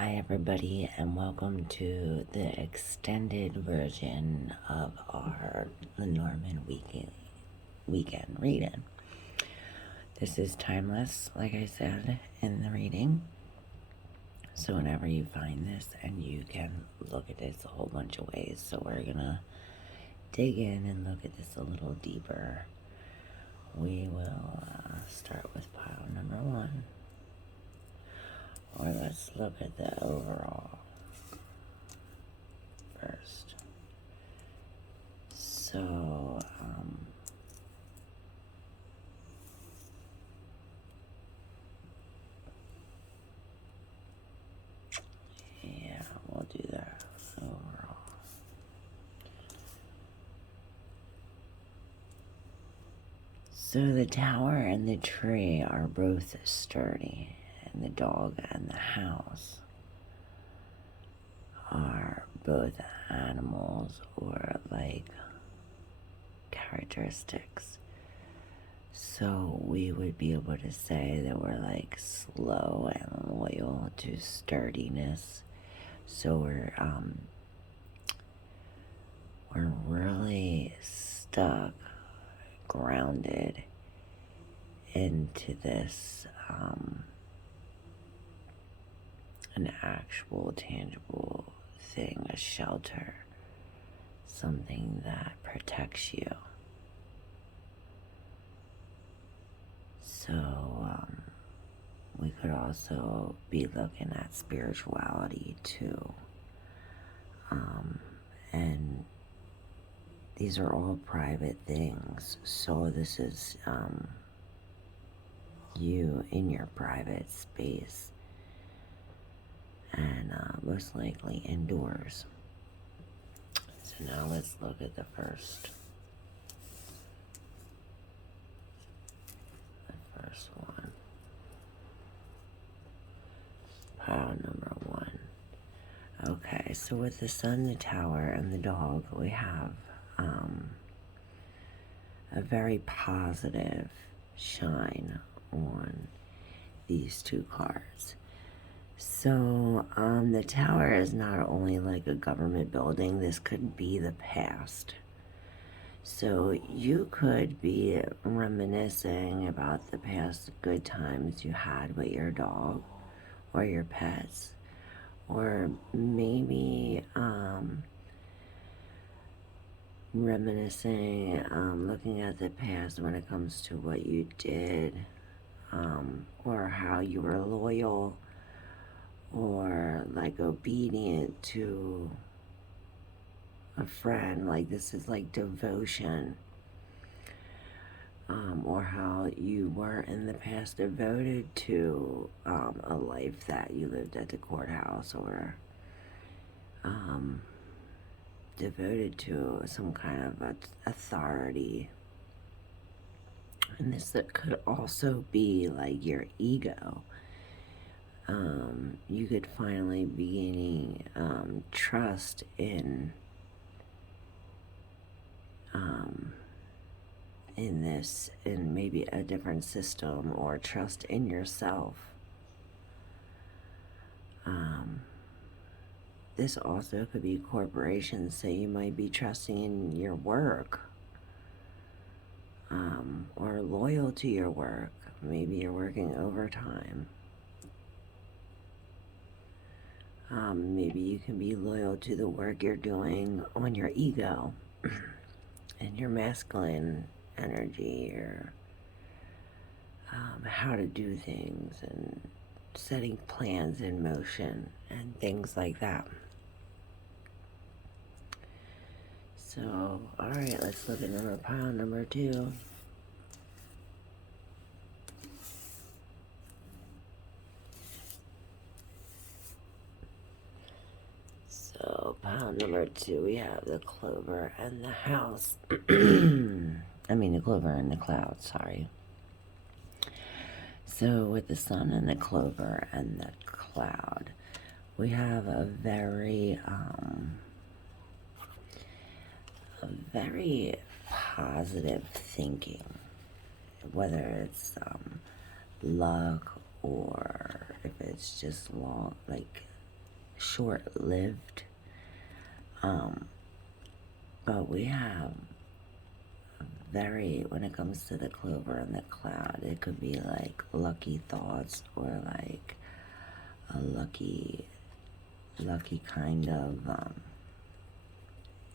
Hi, everybody, and welcome to the extended version of our Lenormand weekend reading. This is timeless, like I said in the reading. So whenever you find this, and you can look at this a whole bunch of ways. So we're gonna dig in and look at this a little deeper. We will start with pile number 1. Or let's look at the overall first. So, yeah, we'll do that overall. So the tower and the tree are both sturdy, and the dog and the house are both animals or like characteristics. So we would be able to say that we're like slow and loyal to sturdiness. So we're really stuck, grounded into this an actual tangible thing, a shelter, something that protects you. So we could also be looking at spirituality too, and these are all private things. So this is you in your private space, and most likely indoors. So now let's look at the first one. Pile number 1. Okay, so with the sun, the tower, and the dog, we have a very positive shine on these two cards. So the tower is not only like a government building, this could be the past. So you could be reminiscing about the past good times you had with your dog or your pets, or maybe reminiscing, looking at the past when it comes to what you did, or how you were loyal or like obedient to a friend. Like this is like devotion, or how you were in the past devoted to a life that you lived at the courthouse, or devoted to some kind of authority. And this could also be like your ego. You could finally be gaining trust in this, in maybe a different system, or trust in yourself. This also could be corporations, so you might be trusting in your work, or loyal to your work. Maybe you're working overtime. Maybe you can be loyal to the work you're doing on your ego and your masculine energy, or how to do things, and setting plans in motion and things like that. So, alright, let's look at pile number 2. So, pile number 2, we have the clover and the house. I mean, the clover and the cloud, sorry. So, with the sun and the clover and the cloud, we have a very positive thinking, whether it's luck, or if it's just short-lived. But we have when it comes to the clover and the cloud, it could be like lucky thoughts or like a lucky kind of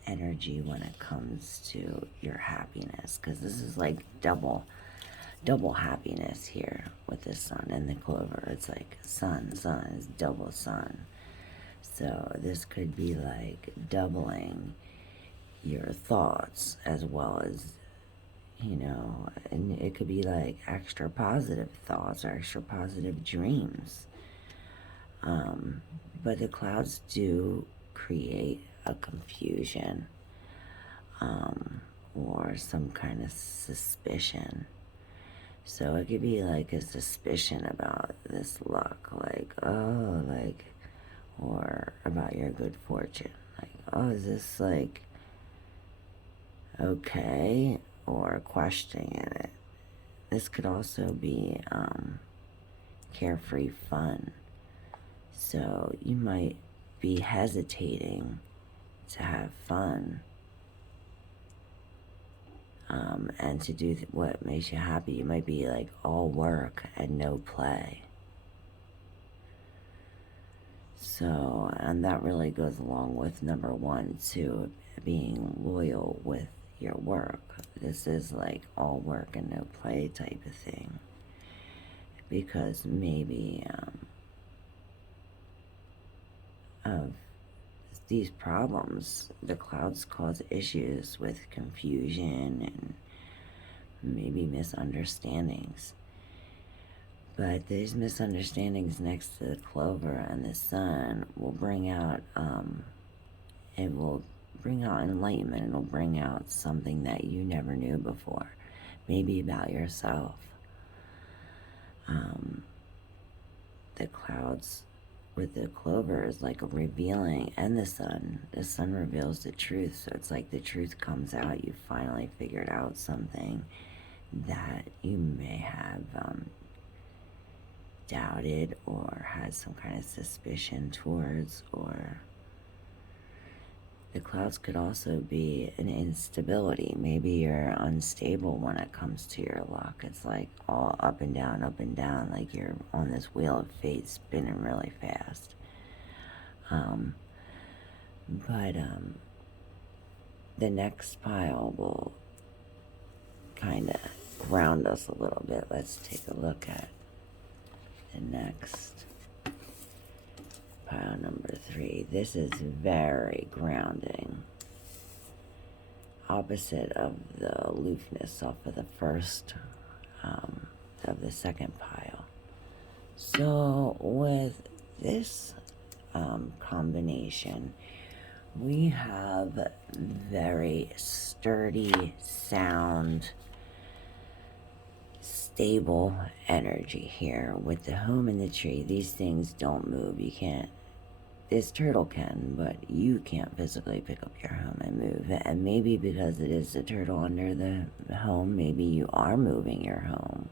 energy when it comes to your happiness, because this is like double happiness here with the sun and the clover. It's like sun is double sun. So this could be like doubling your thoughts as well as, and it could be like extra positive thoughts or extra positive dreams. But the clouds do create a confusion or some kind of suspicion. So it could be like a suspicion about this luck, like, oh, like, or about your good fortune. Like, oh, is this like okay? Or questioning it. This could also be carefree fun. So you might be hesitating to have fun and to do what makes you happy. You might be like all work and no play. So, and that really goes along with number 1 too, being loyal with your work. This is like all work and no play type of thing. Because maybe of these problems, the clouds cause issues with confusion and maybe misunderstandings. But these misunderstandings next to the clover and the sun will bring out, enlightenment. It'll bring out something that you never knew before, maybe about yourself. The clouds with the clover is like a revealing, and the sun reveals the truth. So it's like the truth comes out. You finally figured out something that you may have doubted or had some kind of suspicion towards. Or the clouds could also be an instability. Maybe you're unstable when it comes to your luck. It's like all up and down, like you're on this wheel of fate spinning really fast. But the next pile will kind of ground us a little bit. Let's take a look at the next pile, number 3. This is very grounding. Opposite of the aloofness off of the first, of the second pile. So with this combination, we have very sturdy, sound, stable energy here. With the home and the tree, these things don't move. You can't. This turtle can, but you can't physically pick up your home and move. And maybe because it is the turtle under the home, maybe you are moving your home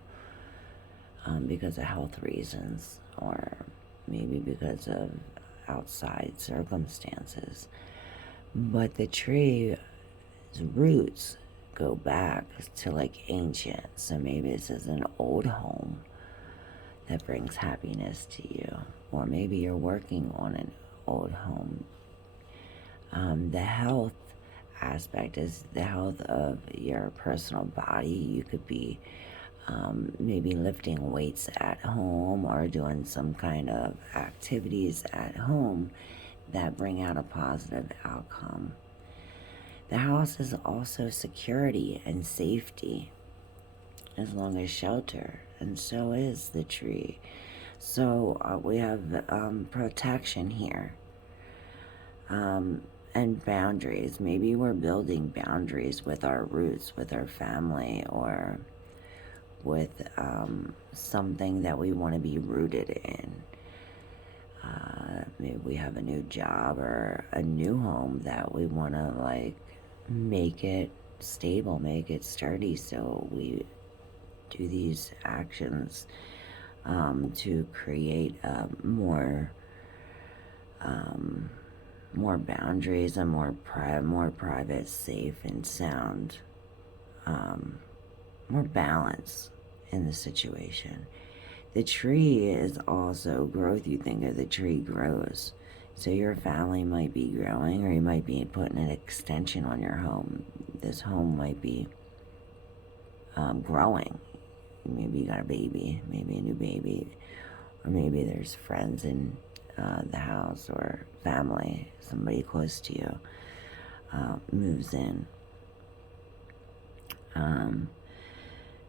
because of health reasons, or maybe because of outside circumstances. But the tree's roots go back to like ancient. So maybe this is an old home that brings happiness to you. Or maybe you're working on an old home. The health aspect is the health of your personal body. You could be maybe lifting weights at home or doing some kind of activities at home that bring out a positive outcome. The house is also security and safety, as long as shelter, and so is the tree. So we have protection here, and boundaries. Maybe we're building boundaries with our roots, with our family, or with something that we want to be rooted in. Maybe we have a new job or a new home that we want to like make it stable, make it sturdy. So we do these actions to create a more more boundaries, a more private, safe, and sound, more balance in the situation. The tree is also growth. You think of the tree grows. So your family might be growing, or you might be putting an extension on your home. This home might be growing. Maybe you got a baby, maybe a new baby, or maybe there's friends in the house, or family, somebody close to you moves in.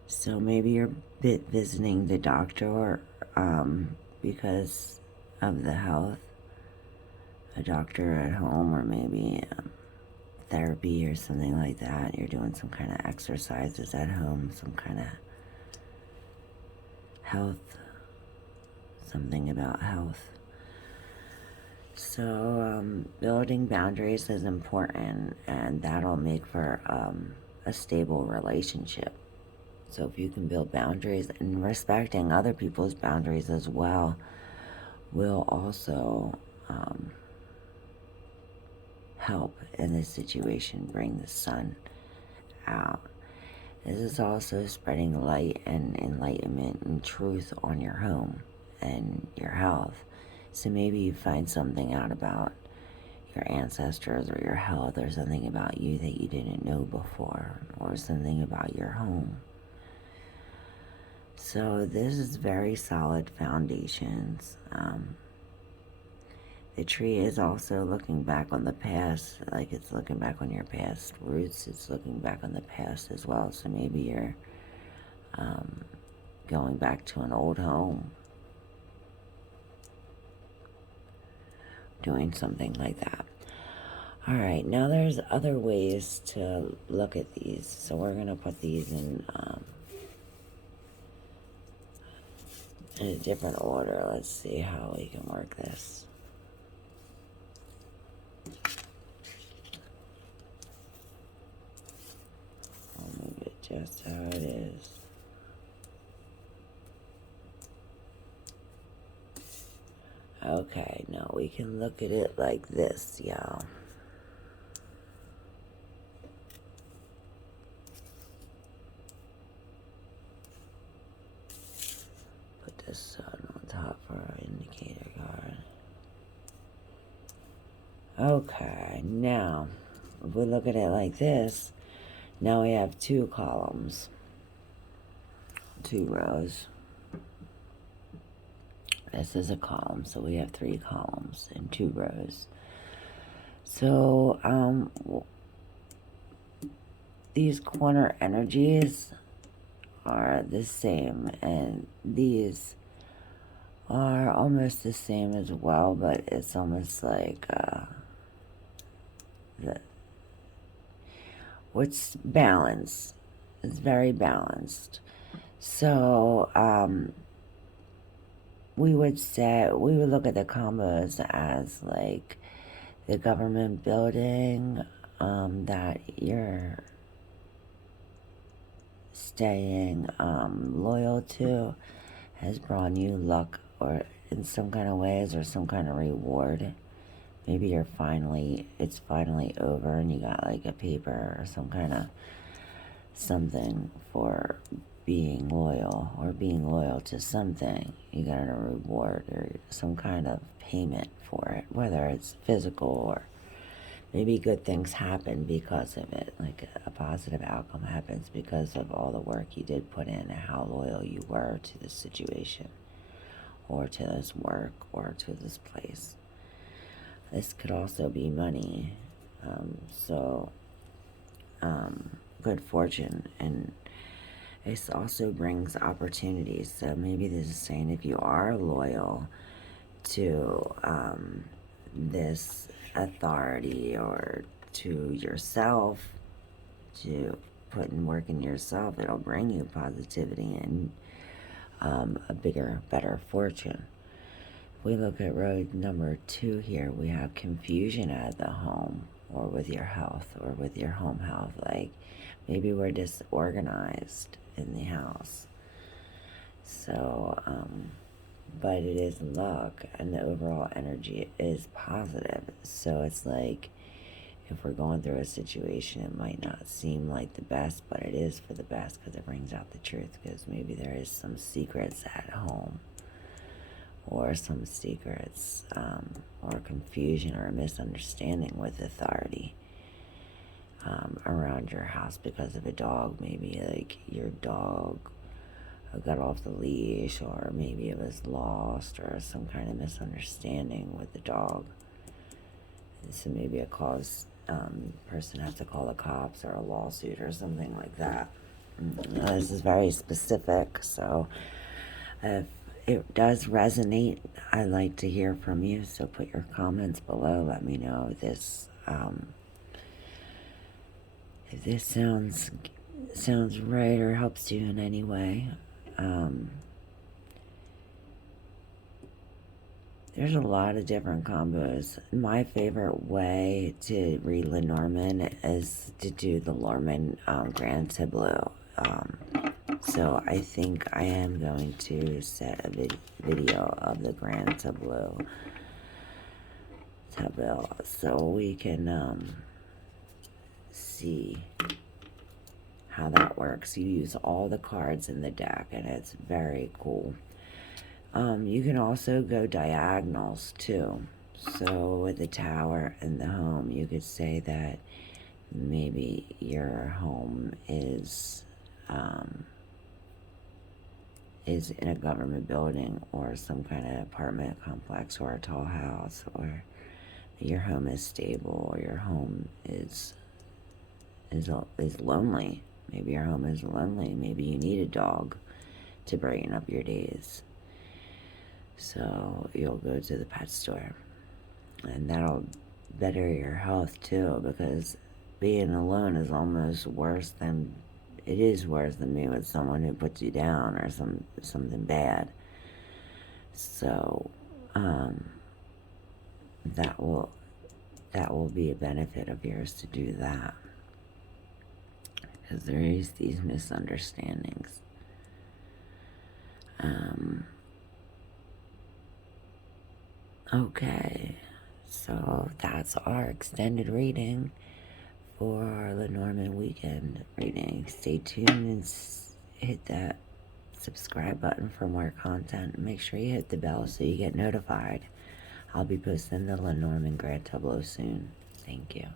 So maybe you're visiting the doctor because of the health, a doctor at home, or maybe therapy or something like that. You're doing some kind of exercises at home, some kind of health, something about health. So building boundaries is important, and that'll make for a stable relationship. So if you can build boundaries, and respecting other people's boundaries as well, will also help in this situation bring the sun out. This is also spreading light and enlightenment and truth on your home and your health. So maybe you find something out about your ancestors or your health, or something about you that you didn't know before, or something about your home. So this is very solid foundations. The tree is also looking back on the past, like it's looking back on your past roots. It's looking back on the past as well. So maybe you're going back to an old home, doing something like that. All right, now there's other ways to look at these. So we're going to put these in a different order. Let's see how we can work this. I'll move it just how it is. Okay, now we can look at it like this, y'all. Put the sun on top for our indicator card. Okay, now, if we look at it like this, now we have 2 columns, 2 rows. This is a column, so we have 3 columns and 2 rows. So, these corner energies are the same, and these are almost the same as well, but it's almost like what's balanced. It's very balanced. So we would look at the combos as like the government building that you're staying loyal to has brought you luck, or in some kind of ways, or some kind of reward. Maybe it's finally over and you got like a paper or some kind of something for being loyal, or being loyal to something. You got a reward or some kind of payment for it, whether it's physical, or maybe good things happen because of it, like a positive outcome happens because of all the work you did put in and how loyal you were to this situation, or to this work, or to this place. This could also be money. Good fortune, and this also brings opportunities. So maybe this is saying if you are loyal to this authority, or to yourself, to put in work in yourself, it'll bring you positivity and a bigger, better fortune. If we look at row number 2 here, we have confusion at the home, or with your health, or with your home health. Like maybe we're disorganized in the house. So but it is luck, and the overall energy is positive. So it's like, if we're going through a situation, it might not seem like the best, but it is for the best because it brings out the truth, because maybe there is some secrets at home, or some secrets, or confusion or misunderstanding with authority around your house because of a dog. Maybe like your dog got off the leash, or maybe it was lost, or some kind of misunderstanding with the dog. So maybe it caused person has to call the cops or a lawsuit or something like that. This is very specific, so if it does resonate, I'd like to hear from you. So put your comments below. Let me know if this sounds right or helps you in any way. There's a lot of different combos. My favorite way to read Lenormand is to do the Lenormand Grand Tableau. So I think I am going to set a video of the Grand Tableau so we can see how that works. You use all the cards in the deck, and it's very cool. You can also go diagonals too. So with the tower and the home, you could say that maybe your home is in a government building, or some kind of apartment complex, or a tall house, or your home is stable, or your home is lonely. Maybe your home is lonely. Maybe you need a dog to brighten up your days. So you'll go to the pet store, and that'll better your health too, because being alone is almost worse than being with someone who puts you down, or something bad. So that will be a benefit of yours to do that, because there is these misunderstandings. Okay, so that's our extended reading for Lenormand weekend reading. Stay tuned and hit that subscribe button for more content. Make sure you hit the bell so you get notified. I'll be posting the Lenormand Grand Tableau soon. Thank you.